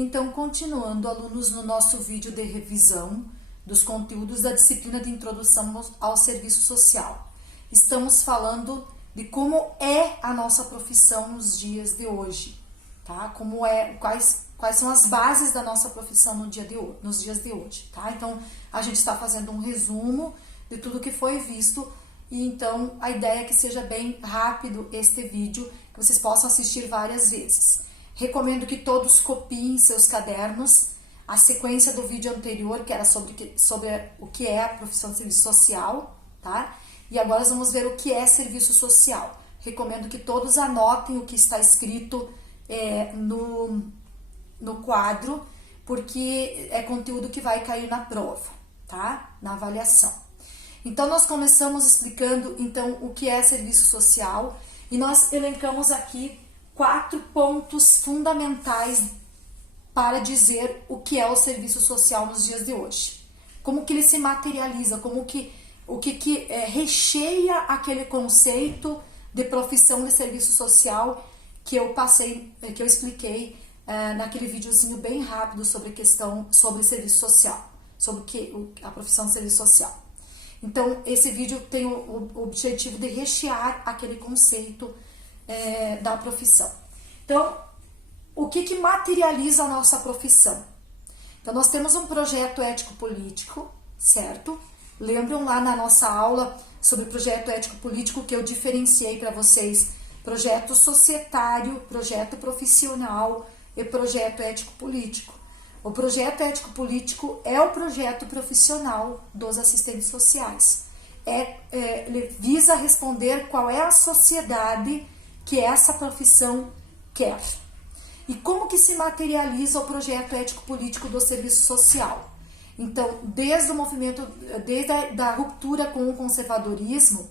Então, continuando, alunos, no nosso vídeo de revisão dos conteúdos da disciplina de Introdução ao Serviço Social. Estamos falando de como é a nossa profissão nos dias de hoje, tá? Quais são as bases da nossa profissão nos dias de hoje, tá? Então, a gente está fazendo um resumo de tudo que foi visto e então a ideia é que seja bem rápido este vídeo, que vocês possam assistir várias vezes. Recomendo que todos copiem seus cadernos a sequência do vídeo anterior, que era sobre o que é a profissão de serviço social, tá? E agora nós vamos ver o que é serviço social. Recomendo que todos anotem o que está escrito no quadro, porque é conteúdo que vai cair na prova, tá? Na avaliação. Então, nós começamos explicando, então, o que é serviço social e nós elencamos aqui 4 pontos fundamentais para dizer o que é o serviço social nos dias de hoje. Como que ele se materializa, o que recheia aquele conceito de profissão de serviço social que eu expliquei naquele videozinho bem rápido sobre serviço social, sobre a profissão de serviço social. Então, esse vídeo tem o objetivo de rechear aquele conceito da profissão. Então, o que materializa a nossa profissão? Então, nós temos um projeto ético-político, certo? Lembram lá na nossa aula sobre projeto ético-político que eu diferenciei para vocês projeto societário, projeto profissional e projeto ético-político. O projeto ético-político é o projeto profissional dos assistentes sociais. Ele visa responder qual é a sociedade que essa profissão quer. E como que se materializa o projeto ético-político do serviço social? Então, desde a ruptura com o conservadorismo,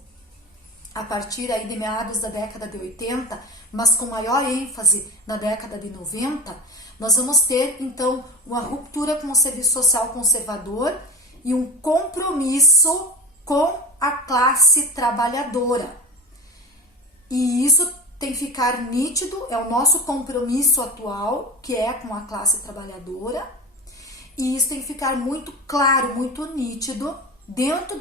a partir aí de meados da década de 80, mas com maior ênfase na década de 90, nós vamos ter, então, uma ruptura com o serviço social conservador e um compromisso com a classe trabalhadora. E isso tem que ficar nítido, é o nosso compromisso atual, que é com a classe trabalhadora, e isso tem que ficar muito claro, muito nítido, dentro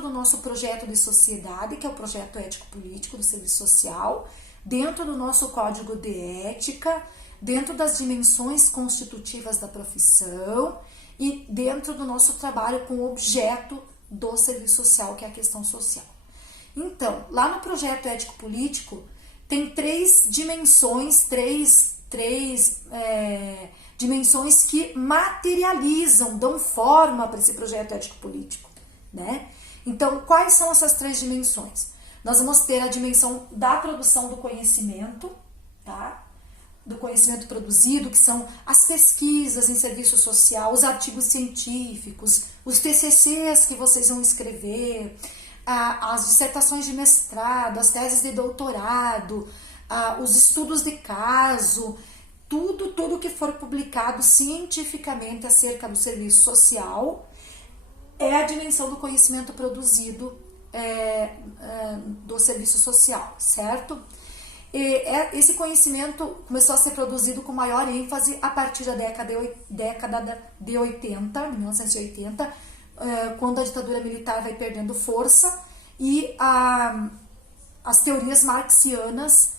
do nosso projeto de sociedade, que é o projeto ético-político do serviço social, dentro do nosso código de ética, dentro das dimensões constitutivas da profissão e dentro do nosso trabalho com o objeto do serviço social, que é a questão social. Então, lá no projeto ético-político, tem 3 dimensões, dimensões que materializam, dão forma para esse projeto ético-político, né? Então, quais são essas 3 dimensões? Nós vamos ter a dimensão da produção do conhecimento, tá? Do conhecimento produzido, que são as pesquisas em serviço social, os artigos científicos, os TCCs que vocês vão escrever, as dissertações de mestrado, as teses de doutorado, os estudos de caso, tudo que for publicado cientificamente acerca do serviço social é a dimensão do conhecimento produzido do serviço social, certo? E esse conhecimento começou a ser produzido com maior ênfase a partir da década de 80, 1980, quando a ditadura militar vai perdendo força e as teorias marxianas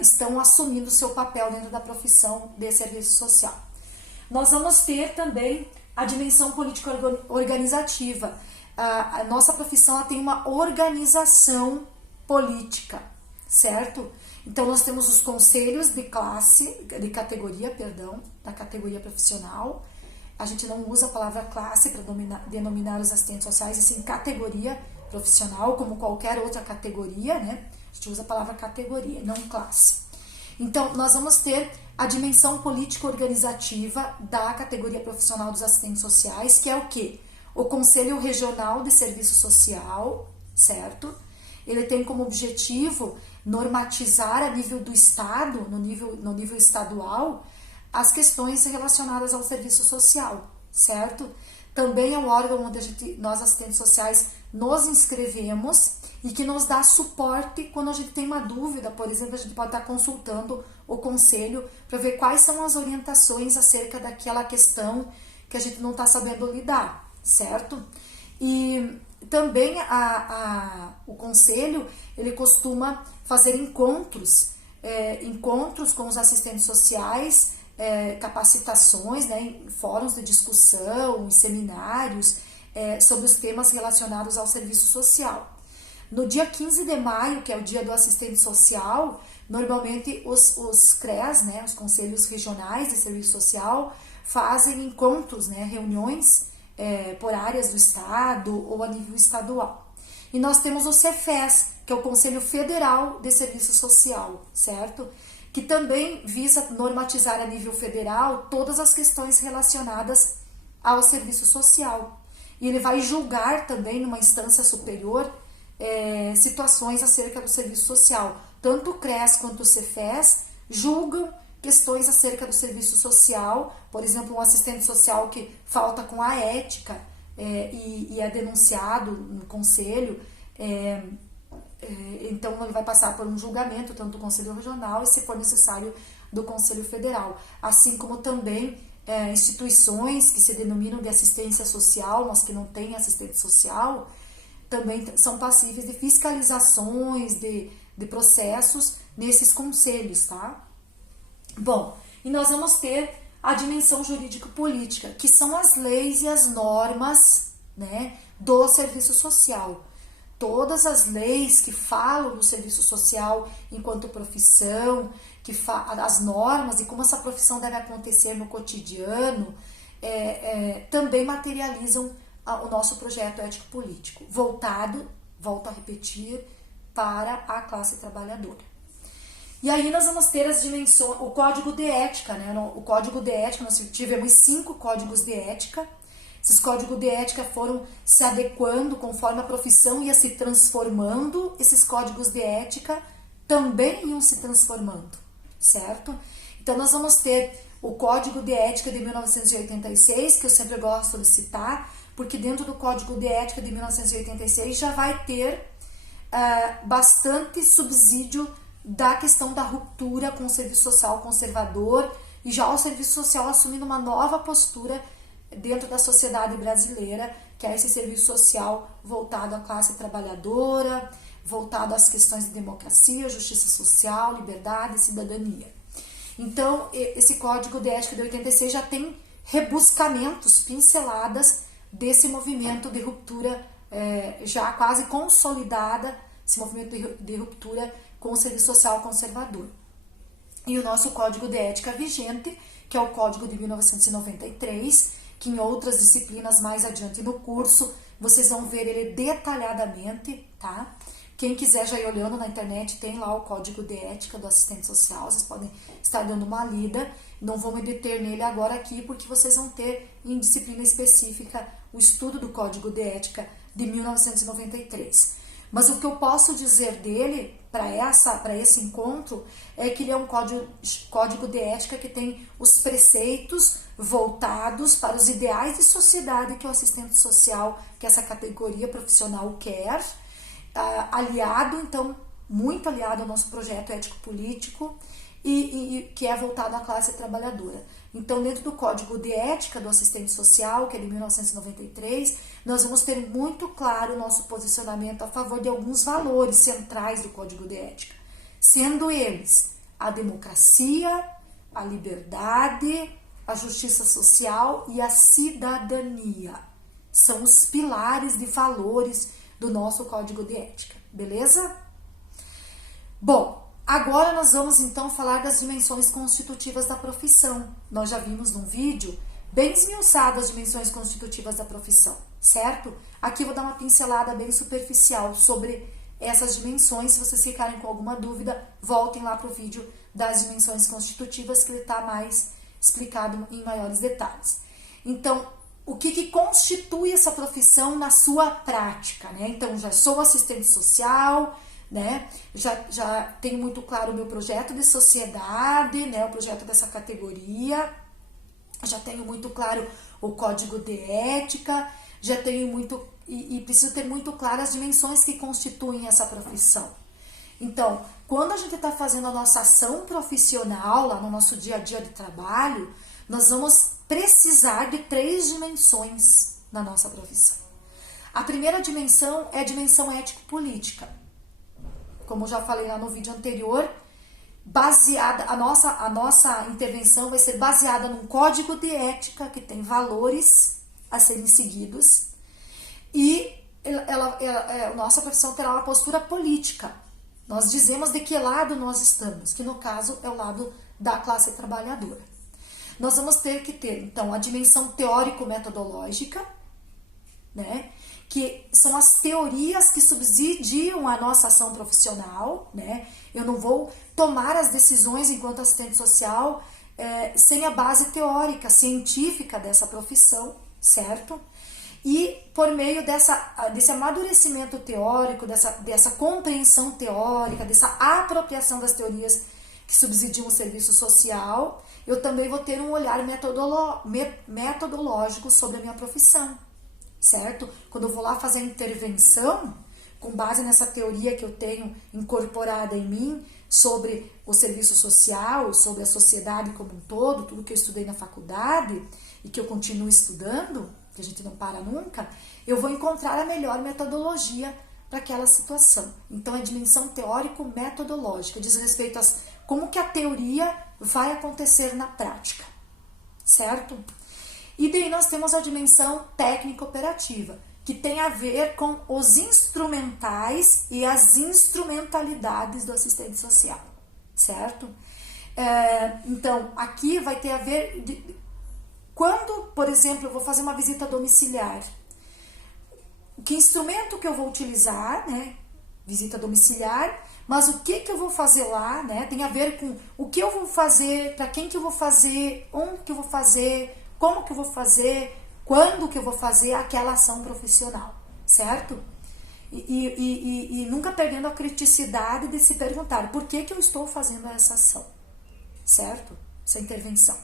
estão assumindo seu papel dentro da profissão de serviço social. Nós vamos ter também a dimensão político-organizativa. A nossa profissão ela tem uma organização política, certo? Então, nós temos os conselhos da categoria profissional. A gente não usa a palavra classe para denominar os assistentes sociais, e sim categoria profissional, como qualquer outra categoria, né? A gente usa a palavra categoria, não classe. Então, nós vamos ter a dimensão político-organizativa da categoria profissional dos assistentes sociais, que é o quê? O Conselho Regional de Serviço Social, certo? Ele tem como objetivo normatizar a nível do Estado, no nível estadual, as questões relacionadas ao serviço social, certo? Também é um órgão onde nós, assistentes sociais, nos inscrevemos e que nos dá suporte quando a gente tem uma dúvida. Por exemplo, a gente pode estar consultando o conselho para ver quais são as orientações acerca daquela questão que a gente não está sabendo lidar, certo? E também o conselho, ele costuma fazer encontros com os assistentes sociais, capacitações, né, em fóruns de discussão, em seminários, sobre os temas relacionados ao serviço social. No dia 15 de maio, que é o dia do assistente social, normalmente os CREAS, né, os Conselhos Regionais de Serviço Social, fazem encontros, né, reuniões por áreas do estado ou a nível estadual. E nós temos o CEFES, que é o Conselho Federal de Serviço Social, certo? Que também visa normatizar a nível federal todas as questões relacionadas ao serviço social. E ele vai julgar também, numa instância superior, situações acerca do serviço social. Tanto o CRES quanto o CEFES julgam questões acerca do serviço social, por exemplo, um assistente social que falta com a ética e é denunciado no conselho, então ele vai passar por um julgamento, tanto do Conselho Regional e, se for necessário, do Conselho Federal. Assim como também instituições que se denominam de assistência social, mas que não têm assistente social, também são passíveis de fiscalizações, de processos nesses conselhos, tá? Bom, e nós vamos ter a dimensão jurídico-política, que são as leis e as normas, né, do serviço social. Todas as leis que falam do serviço social enquanto profissão, as normas e como essa profissão deve acontecer no cotidiano, também materializam o nosso projeto ético-político, voltado, volto a repetir, para a classe trabalhadora. E aí nós vamos ter as dimensões, o código de ética, né? O código de ética, nós tivemos 5 códigos de ética. Esses códigos de ética foram se adequando conforme a profissão ia se transformando, esses códigos de ética também iam se transformando, certo? Então nós vamos ter o Código de Ética de 1986, que eu sempre gosto de citar, porque dentro do Código de Ética de 1986 já vai ter bastante subsídio da questão da ruptura com o serviço social conservador e já o serviço social assumindo uma nova postura dentro da sociedade brasileira, que é esse serviço social voltado à classe trabalhadora, voltado às questões de democracia, justiça social, liberdade e cidadania. Então, esse Código de Ética de 86 já tem rebuscamentos, pinceladas desse movimento de ruptura já quase consolidada, esse movimento de ruptura com o serviço social conservador. E o nosso Código de Ética vigente, que é o Código de 1993, que em outras disciplinas mais adiante no curso, vocês vão ver ele detalhadamente, tá? Quem quiser já ir olhando na internet, tem lá o Código de Ética do assistente social, vocês podem estar dando uma lida. Não vou me deter nele agora aqui, porque vocês vão ter em disciplina específica o estudo do Código de Ética de 1993. Mas o que eu posso dizer dele, para esse encontro, é que ele é um código de ética que tem os preceitos voltados para os ideais de sociedade que o assistente social, que essa categoria profissional quer, aliado, então, muito aliado ao nosso projeto ético-político e que é voltado à classe trabalhadora. Então, dentro do Código de Ética do Assistente Social, que é de 1993, nós vamos ter muito claro o nosso posicionamento a favor de alguns valores centrais do Código de Ética, sendo eles a democracia, a liberdade, a justiça social e a cidadania. São os pilares de valores do nosso Código de Ética, beleza? Bom, agora nós vamos então falar das dimensões constitutivas da profissão. Nós já vimos num vídeo bem esmiuçado as dimensões constitutivas da profissão, certo? Aqui eu vou dar uma pincelada bem superficial sobre essas dimensões. Se vocês ficarem com alguma dúvida, voltem lá para o vídeo das dimensões constitutivas, que ele está mais explicado em maiores detalhes. Então, o que constitui essa profissão na sua prática, né? Então, já sou assistente social, né? Já tenho muito claro o meu projeto de sociedade, né? O projeto dessa categoria, já tenho muito claro o código de ética, já tenho muito e preciso ter muito claro as dimensões que constituem essa profissão. Então, quando a gente está fazendo a nossa ação profissional, lá no nosso dia a dia de trabalho, nós vamos precisar de 3 dimensões na nossa profissão. A primeira dimensão é a dimensão ético-política. Como eu já falei lá no vídeo anterior, baseada, a nossa intervenção vai ser baseada num código de ética que tem valores a serem seguidos, e a nossa profissão terá uma postura política. Nós dizemos de que lado nós estamos, que no caso é o lado da classe trabalhadora. Nós vamos ter que ter, então, a dimensão teórico-metodológica, né, que são as teorias que subsidiam a nossa ação profissional, né? Eu não vou tomar as decisões enquanto assistente social sem a base teórica, científica dessa profissão, certo? E por meio desse amadurecimento teórico, dessa compreensão teórica, dessa apropriação das teorias que subsidiam o serviço social, eu também vou ter um olhar metodológico sobre a minha profissão, certo? Quando eu vou lá fazer a intervenção, com base nessa teoria que eu tenho incorporada em mim sobre o serviço social, sobre a sociedade como um todo, tudo que eu estudei na faculdade e que eu continuo estudando, que a gente não para nunca, eu vou encontrar a melhor metodologia para aquela situação. Então, a dimensão teórico-metodológica diz respeito a como que a teoria vai acontecer na prática, certo? E daí nós temos a dimensão técnico-operativa, que tem a ver com os instrumentais e as instrumentalidades do assistente social, certo? Então, aqui vai ter a ver... Quando, por exemplo, eu vou fazer uma visita domiciliar, que instrumento que eu vou utilizar, né? Visita domiciliar, mas o que eu vou fazer lá, né? Tem a ver com o que eu vou fazer, para quem que eu vou fazer, onde que eu vou fazer, como que eu vou fazer, quando que eu vou fazer aquela ação profissional, certo? E nunca perdendo a criticidade de se perguntar por que eu estou fazendo essa ação, certo? Essa intervenção.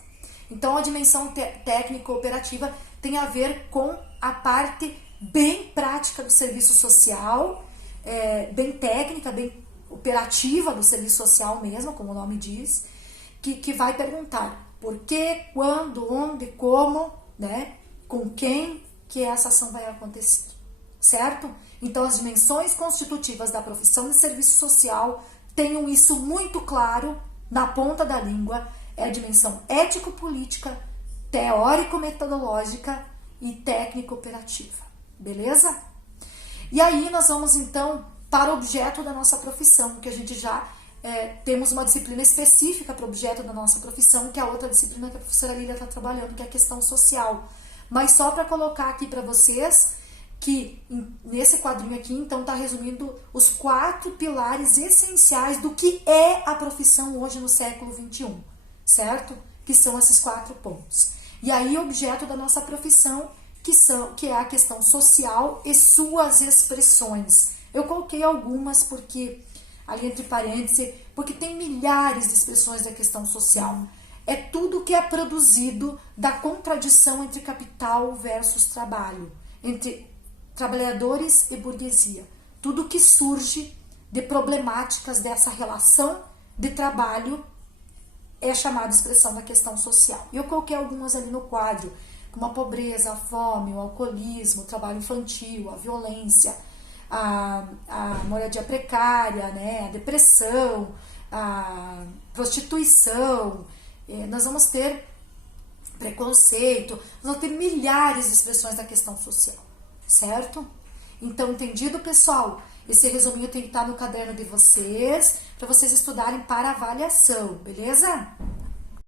Então, a dimensão técnico-operativa tem a ver com a parte bem prática do serviço social, bem técnica, bem operativa do serviço social mesmo, como o nome diz, que vai perguntar por que, quando, onde, como, né, com quem que essa ação vai acontecer, certo? Então, as dimensões constitutivas da profissão de serviço social tenham isso muito claro na ponta da língua. É a dimensão ético-política, teórico-metodológica e técnico-operativa, beleza? E aí nós vamos então para o objeto da nossa profissão, que a gente já temos uma disciplina específica para o objeto da nossa profissão, que é a outra disciplina que a professora Lília está trabalhando, que é a questão social. Mas só para colocar aqui para vocês que nesse quadrinho aqui, então, está resumindo os 4 pilares essenciais do que é a profissão hoje no século XXI. Certo? Que são esses 4 pontos. E aí, o objeto da nossa profissão, que é a questão social e suas expressões. Eu coloquei algumas porque, ali entre parênteses, porque tem milhares de expressões da questão social. É tudo que é produzido da contradição entre capital versus trabalho, entre trabalhadores e burguesia. Tudo que surge de problemáticas dessa relação de trabalho é chamada expressão da questão social. E eu coloquei algumas ali no quadro, como a pobreza, a fome, o alcoolismo, o trabalho infantil, a violência, a moradia precária, né, a depressão, a prostituição. Nós vamos ter preconceito, nós vamos ter milhares de expressões da questão social, certo? Então, entendido, pessoal? Esse resuminho tem que estar no caderno de vocês, para vocês estudarem para avaliação, beleza?